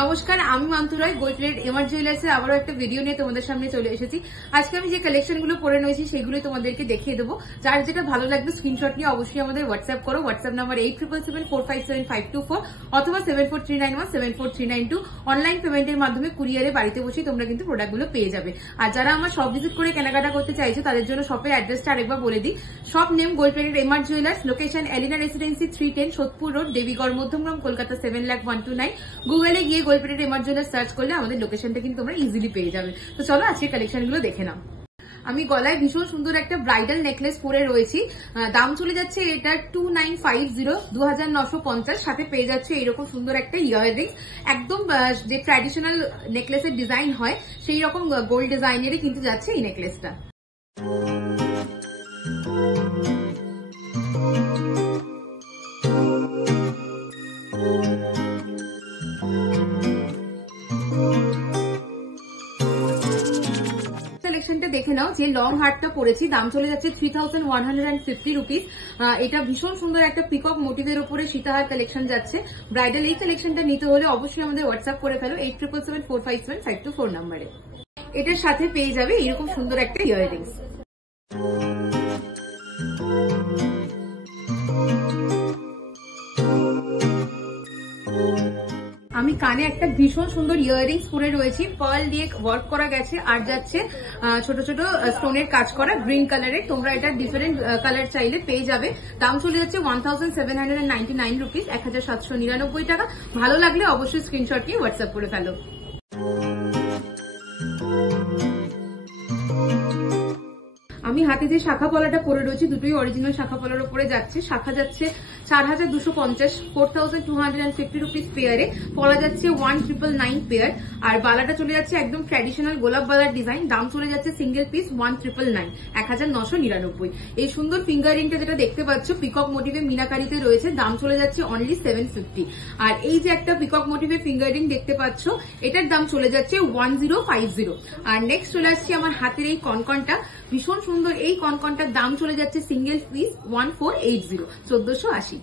নমস্কার, আমি মান্তু রায় gold plate MR জুয়েলার্সের আবারও একটা ভিডিও নিয়ে তোমাদের সামনে চলে এসেছি। আজকে আমি যে কালেকশন গুলো পরে রয়েছি সেগুলো তোমাদেরকে দেখিয়ে দেবো। যার যেটা ভালো লাগবে স্ক্রিনশট নিয়ে অবশ্যই আমাদের হোয়াটসঅ্যাপ করো। হোয়াটসঅ্যাপ নাম্বার 8777457524 অথবা 7439174392। অনলাইন পেমেন্টের মাধ্যমে কুরিয়ারে বাড়িতে বসেই তোমরা কিন্তু প্রোডাক্টগুলো পেয়ে যাবে। আর যারা আমার শপ ভিজিট করে কেনাকাটা করতে চাইছো তাদের জন্য শপের অ্যাড্রেসটা আরেকবার বলে দিই। Shop name gold plate MR jewellers, location Elina residency 310 Sodepur road, Debigarh, Madhyamgram, Kolkata 7,01,229। গুগলে গিয়ে gold plate MR jewellers search করলে আমাদের লোকেশনটা কিন্তু তোমরা ইজিলি পেয়ে যাবে। তো চলো আজকে কালেকশন গুলো দেখে নাও। আমি গলায় ভীষণ সুন্দর একটা ব্রাইডাল নেকলেস পরে রয়েছি। দাম চলে যাচ্ছে এটা 2950, 2950। সাথে পেয়ে যাচ্ছে এরকম সুন্দর একটা ইয়াররিংস, একদম যে ট্র্যাডিশনাল নেকলেসের ডিজাইন হয় সেই রকম গোল্ড ডিজাইনেরই কিন্তু যাচ্ছে এই নেকলেসটা। কালেকশনটা দেখে নাও। যে লং হারটা পরেছি দাম চলে যাচ্ছে 3150 রুপিস। এটা ভীষণ সুন্দর একটা পিকক মোটিভের উপরে সীতাহার কালেকশন যাচ্ছে। ব্রাইডাল এই কালেকশনটা নিতে হলে অবশ্যই আমাদের হোয়াটসঅ্যাপ করে ফেলো 8777457524 নাম্বারে। এটার সাথে পেয়ে যাবে এরকম সুন্দর একটা ইয়াররিংস। আমি কানে একটা ভীষণ সুন্দর ইয়াররিংস পরে রয়েছি, পার্ল দিয়ে ওয়ার্ক করা গেছে আর যাচ্ছে ছোট ছোট স্টোনের কাজ করা গ্রিন কালারের। তোমরা এটা ডিফারেন্ট কালার চাইলে পেয়ে যাবে। দাম চলে যাচ্ছে 1799 রুপিস, 1799 টাকা। ভালো লাগলে অবশ্যই স্ক্রিনশট নিয়ে হোয়াটসঅ্যাপ করে ফেলো। আমি হাতে যে শাখা পলাটা পরে রয়েছি দুটোই অরিজিনাল শাখা পলার উপরে যাচ্ছে। শাখা যাচ্ছে 4250, 4250 রুপিস পেয়ারে। পলা যাচ্ছে 1999 পেয়ার। আর বালাটা চলে যাচ্ছে একদম ট্র্যাডিশনাল গোলাপ বালার ডিজাইন। দাম চলে যাচ্ছে সিঙ্গেল পিস 1999, 1999। এই সুন্দর ফিঙ্গার রিংটা যেটা দেখতে পাচ্ছ পিকক মোটিভে মিনাকারিতে রয়েছে, দাম চলে যাচ্ছে অনলি 750। আর এই যে একটা পিকক মোটিভে ফিঙ্গার রিং দেখতে পাচ্ছ এটার দাম চলে যাচ্ছে 1050। আর নেক্সট চলে আসছে আমার হাতের এই কনকনটা, ভীষণ সুন্দর এই কনকনটার দাম চলে যাচ্ছে সিঙ্গেল পিস 1480, 1480।